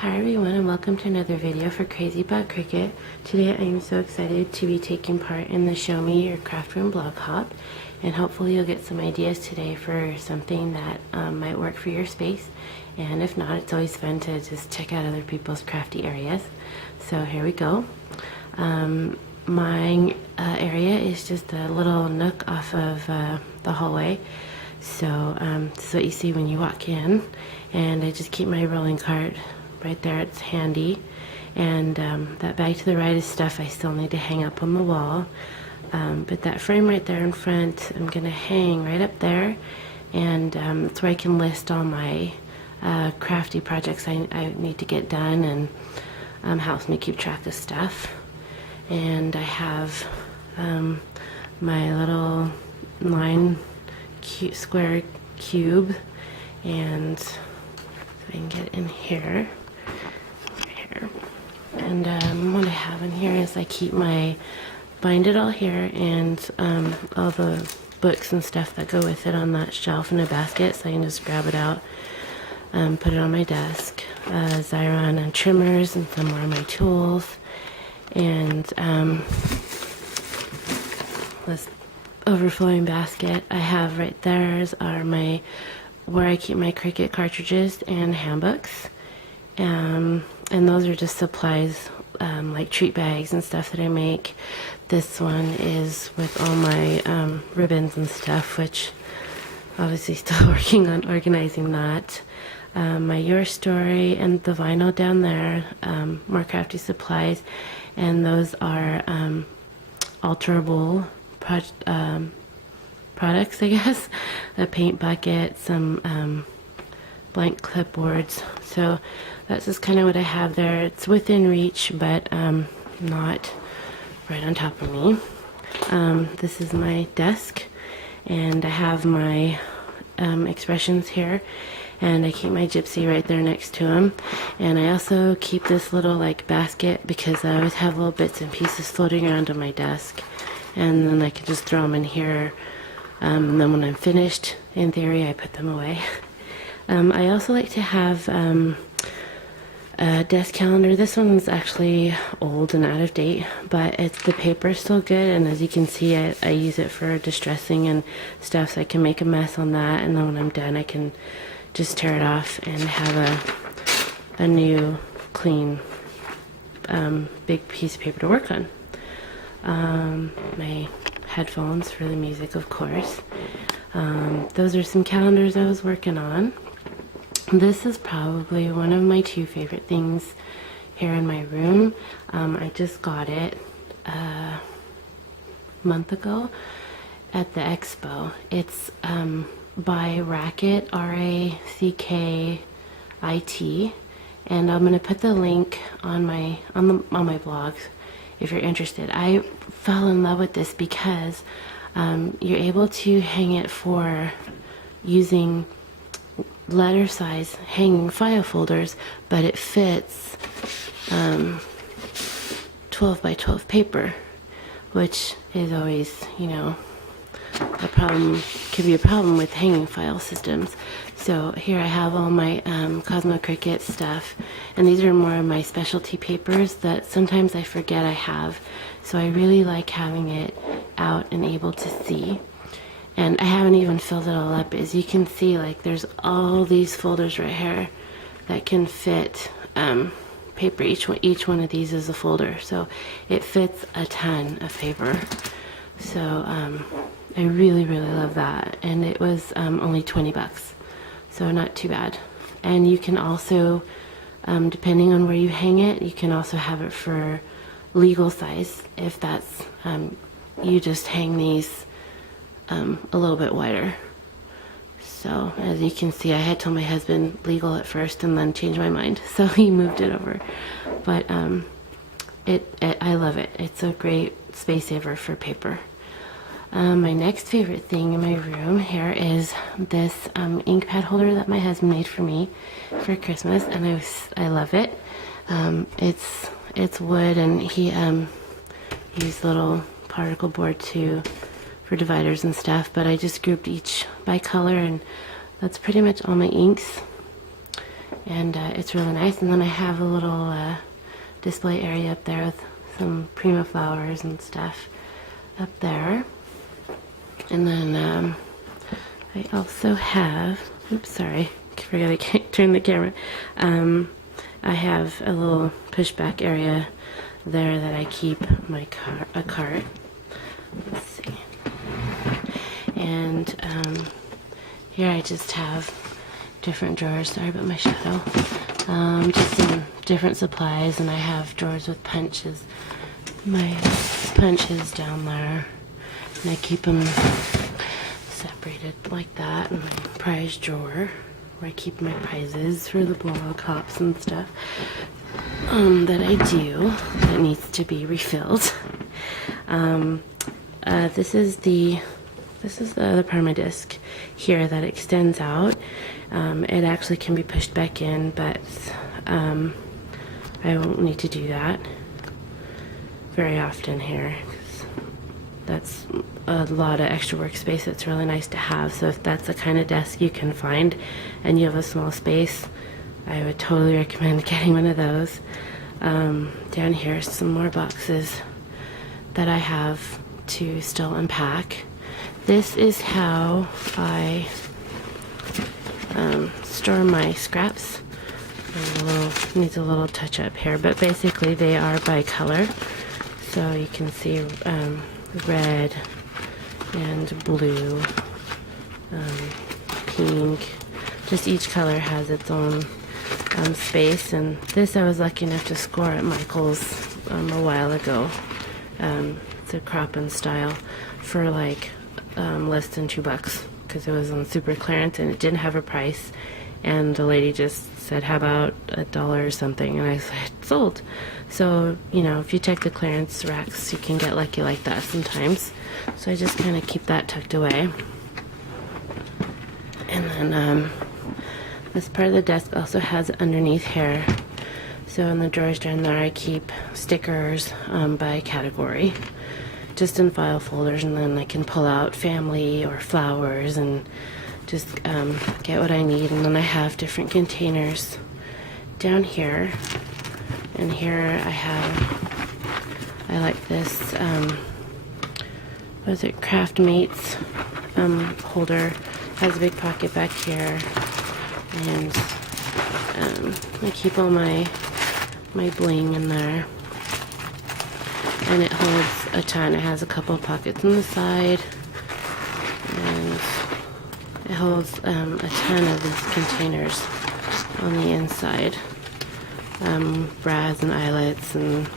Hi everyone, and welcome to another video for Crazy About Cricut. Today I am so excited to be taking part in the Show Me Your Craft Room blog hop, and hopefully you'll get some ideas today for something that might work for your space, and if not, it's always fun to just check out other people's crafty areas. So here we go. My area is just a little nook off of the hallway, so this is what you see when you walk in, and I just keep my rolling cart right there. It's handy, and that bag to the right is stuff I still need to hang up on the wall, but that frame right there in front I'm gonna hang right up there, and that's where I can list all my crafty projects I need to get done, and helps me keep track of stuff. And I have my little square cube, and so I can get in here. And what I have in here is I keep bind it all here, and all the books and stuff that go with it on that shelf in a basket, so I can just grab it out, put it on my desk. Xyron and trimmers and some more of my tools, and this overflowing basket I have right there are where I keep my Cricut cartridges and handbooks. And those are just supplies, like treat bags and stuff that I make. This one is with all my ribbons and stuff, which obviously still working on organizing that. My Your Story and the vinyl down there, more crafty supplies, and those are alterable products, I guess. A paint bucket, some blank clipboards. So that's just kind of what I have there. It's within reach, but not right on top of me. This is my desk, and I have my expressions here, and I keep my gypsy right there next to him. And I also keep this little like basket because I always have little bits and pieces floating around on my desk, and then I can just throw them in here, and then when I'm finished, in theory, I put them away. I also like to have a desk calendar. This one's actually old and out of date, but the paper's still good, and as you can see, I use it for distressing and stuff, so I can make a mess on that, and then when I'm done I can just tear it off and have a new clean big piece of paper to work on. My headphones for the music, of course. Those are some calendars I was working on. This is probably one of my two favorite things here in my room. I just got it a month ago at the expo. It's by Rackit, R-A-C-K-I-T, and I'm gonna put the link on my blog if you're interested. I fell in love with this because you're able to hang it for using letter size hanging file folders, but it fits 12 by 12 paper, which is always, a problem, could be a problem with hanging file systems. So here I have all my Cosmo Cricut stuff, and these are more of my specialty papers that sometimes I forget I have, so I really like having it out and able to see. And I haven't even filled it all up. As you can see, like, there's all these folders right here that can fit paper. Each one of these is a folder, so it fits a ton of paper. So I really love that, and it was only 20 bucks, so not too bad. And you can also, depending on where you hang it, you can also have it for legal size, if that's you just hang these a little bit wider. So as you can see, I had told my husband legal at first and then changed my mind, so he moved it over. But I love it. It's a great space saver for paper. My next favorite thing in my room here is this ink pad holder that my husband made for me for Christmas, and I love it. It's wood, and he used little particle board for dividers and stuff, but I just grouped each by color, and that's pretty much all my inks. and it's really nice. And then I have a little display area up there with some prima flowers and stuff up there. And then I also have, oops, sorry, I forgot I can't turn the camera. I have a little pushback area there that I keep my cart. Let's see. And here I just have different drawers. Sorry about my shadow. Just some different supplies, and I have drawers with punches. My punches down there, and I keep them separated like that. And my prize drawer, where I keep my prizes for the blog hops and stuff that I do that needs to be refilled. This is the other part of my disc here that extends out. It actually can be pushed back in, but I won't need to do that very often here, 'cause that's a lot of extra workspace that's really nice to have. So if that's the kind of desk you can find and you have a small space, I would totally recommend getting one of those. Down here, some more boxes that I have to still unpack. This is how I store my scraps. Needs a little touch up here, but basically they are by color. So you can see red and blue, pink. Just each color has its own space. And this I was lucky enough to score at Michael's a while ago. It's a crop and style for like less than $2 because it was on super clearance and it didn't have a price. And the lady just said, how about $1 or something? And I said, sold. So, you know, if you check the clearance racks, you can get lucky like that sometimes. So I just kind of keep that tucked away. And then this part of the desk also has underneath here. So in the drawers down there, I keep stickers by category, just in file folders, and then I can pull out family or flowers and just get what I need. And then I have different containers down here. And here I like this, what is it, Craft Mates holder. Has a big pocket back here. And I keep all my bling in there. And it holds a ton. It has a couple of pockets on the side. And it holds a ton of these containers on the inside. Brads and eyelets and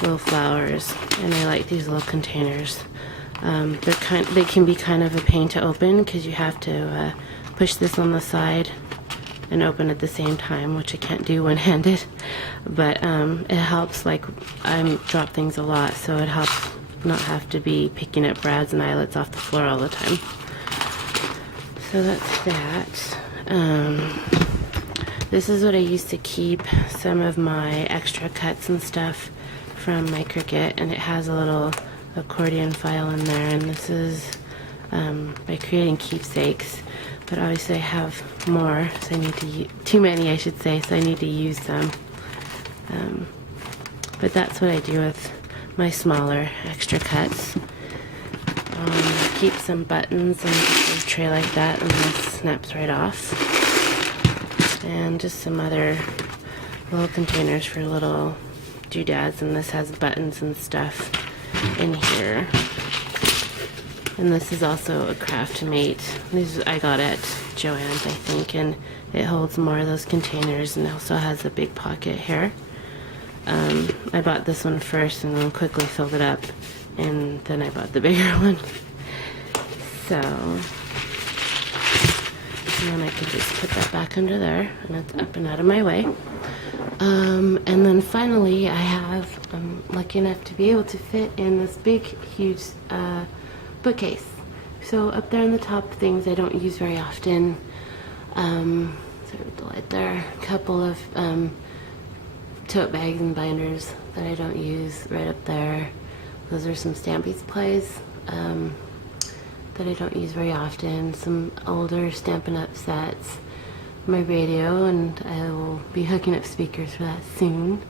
little flowers. And I like these little containers. They can be kind of a pain to open because you have to push this on the side and open at the same time, which I can't do one-handed. But it helps, like, I drop things a lot, so it helps not have to be picking up brads and eyelets off the floor all the time. So that's that. This is what I used to keep some of my extra cuts and stuff from my Cricut, and it has a little accordion file in there, and this is by creating keepsakes. But obviously I have more, so I need to too many, I should say, so I need to use them. But that's what I do with my smaller extra cuts. Keep some buttons in a tray like that, and this snaps right off. And just some other little containers for little doodads, and this has buttons and stuff in here. And this is also a Craft Mate. These I got at Joann's, I think, and it holds more of those containers, and also has a big pocket here. I bought this one first and then quickly filled it up, and then I bought the bigger one. So, and then I can just put that back under there, and it's up and out of my way. And then finally, I'm lucky enough to be able to fit in this big, huge bookcase. So up there on the top, things I don't use very often. Sort of the light there. A couple of tote bags and binders that I don't use right up there. Those are some Stampy supplies that I don't use very often. Some older Stampin' Up sets. my radio, and I will be hooking up speakers for that soon.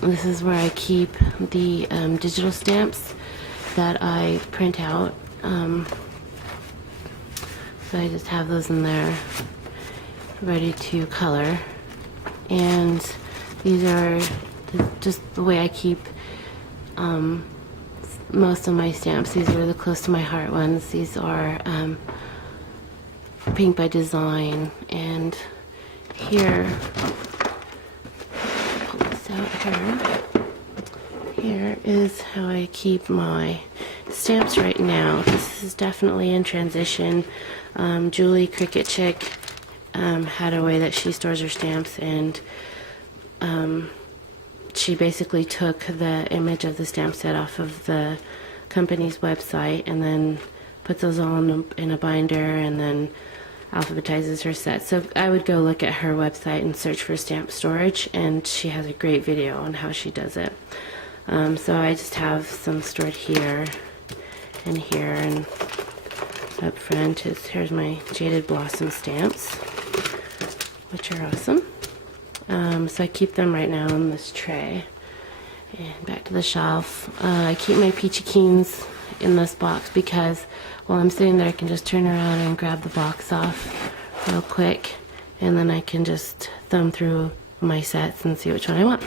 This is where I keep the digital stamps that I print out. So I just have those in there ready to color. And these are just the way I keep most of my stamps. These are the close to my heart ones. These are Pink by Design. And here, pull this out here is how I keep my stamps right now. This is definitely in transition. Julie Cricket Chick had a way that she stores her stamps, and she basically took the image of the stamp set off of the company's website and then put those all in a binder and then alphabetizes her set. So I would go look at her website and search for stamp storage, and she has a great video on how she does it. So I just have some stored here and here, and up front here's my Jaded Blossom stamps, which are awesome. So I keep them right now in this tray. And back to the shelf. I keep my Peachy Keens in this box because while I'm sitting there I can just turn around and grab the box off real quick, and then I can just thumb through my sets and see which one I want.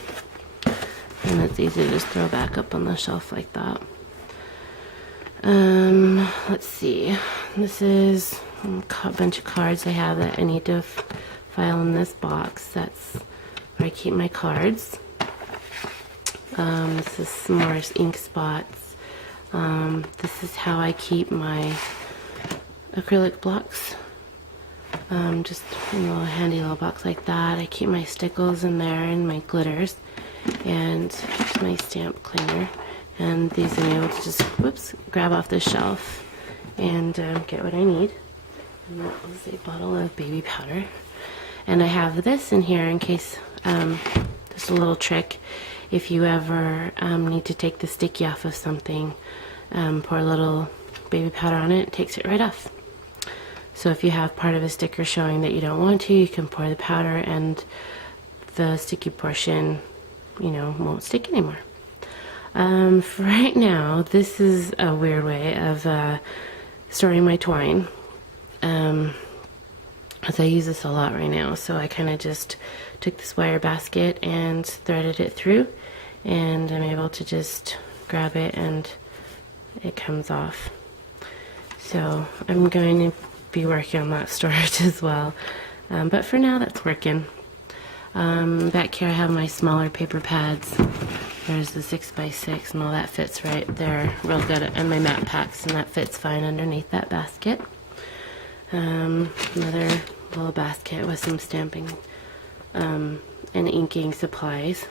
And it's easy to just throw back up on the shelf like that. Let's see. This is a bunch of cards I have that I need to file in this box. That's where I keep my cards. This is some more ink spots. This is how I keep my acrylic blocks. Just in a little handy little box like that. I keep my stickles in there and my glitters, and my stamp cleaner. And these I'm able to just, whoops, grab off the shelf and get what I need. And that was a bottle of baby powder. And I have this in here in case, just a little trick. If you ever need to take the sticky off of something, pour a little baby powder on it, it takes it right off. So if you have part of a sticker showing that you don't want to, you can pour the powder and the sticky portion, you know, won't stick anymore. For right now, this is a weird way of storing my twine. As I use this a lot right now, so I kind of just took this wire basket and threaded it through, and I'm able to just grab it and it comes off. So I'm going to be working on that storage as well, but for now that's working. Back here I have my smaller paper pads. There's the 6x6 and all that fits right there real good, and my matte packs, and that fits fine underneath that basket. Another little basket with some stamping and inking supplies.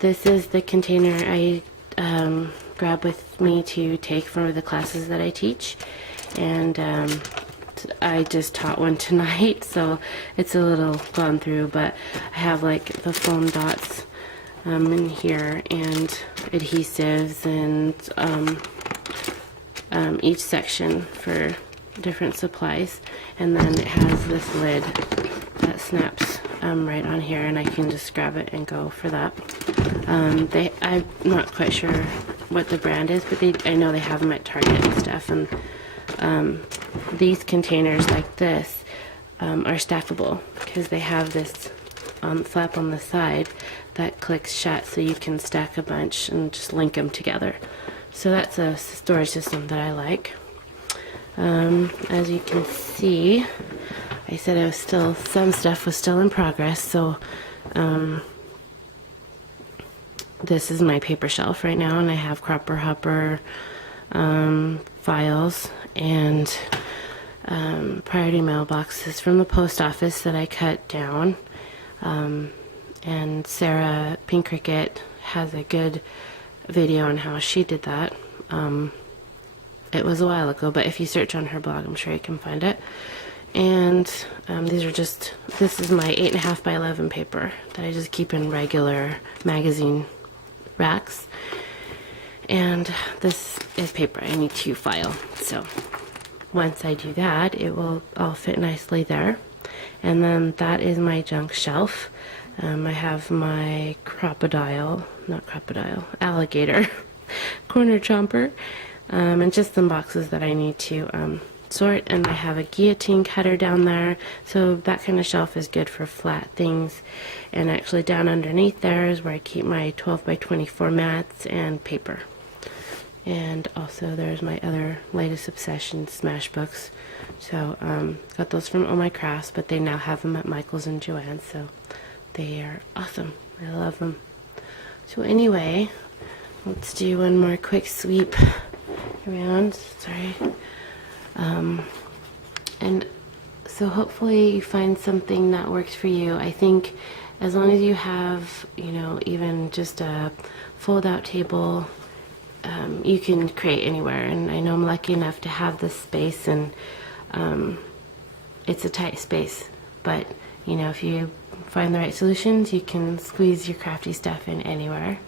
This is the container I grab with me to take for the classes that I teach, and I just taught one tonight, so it's a little gone through, but I have like the foam dots in here and adhesives and each section for different supplies, and then it has this lid that snaps right on here, and I can just grab it and go for that. I'm not quite sure what the brand is, but I know they have them at Target and stuff, and these containers like this are stackable because they have this flap on the side that clicks shut, so you can stack a bunch and just link them together. So that's a storage system that I like. As you can see, I said I was still, some stuff was still in progress, so this is my paper shelf right now, and I have Cropper Hopper files and priority mailboxes from the post office that I cut down. And Sarah Pink Cricket has a good video on how she did that. It was a while ago, but if you search on her blog, I'm sure you can find it. And these are just, this is my 8.5 by 11 paper that I just keep in regular magazine racks. And this is paper I need to file. So once I do that, it will all fit nicely there. And then that is my junk shelf. I have my alligator corner chomper, and just some boxes that I need to sort. And I have a guillotine cutter down there, so that kind of shelf is good for flat things. And actually down underneath there is where I keep my 12 by 24 mats and paper. And also there's my other latest obsession smash books. So got those from All My Crafts, but they now have them at Michael's and Joann's, so they are awesome. I love them. So anyway, let's do one more quick sweep around. Sorry. And so hopefully you find something that works for you. I think as long as you have, you know, even just a fold out table, you can create anywhere. And I know I'm lucky enough to have this space, and it's a tight space, but you know, if you find the right solutions, you can squeeze your crafty stuff in anywhere.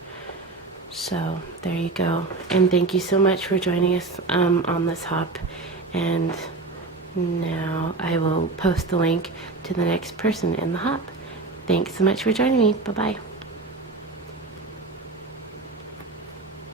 So there you go. And thank you so much for joining us on this hop. And now I will post the link to the next person in the hop. Thanks so much for joining me. Bye-bye.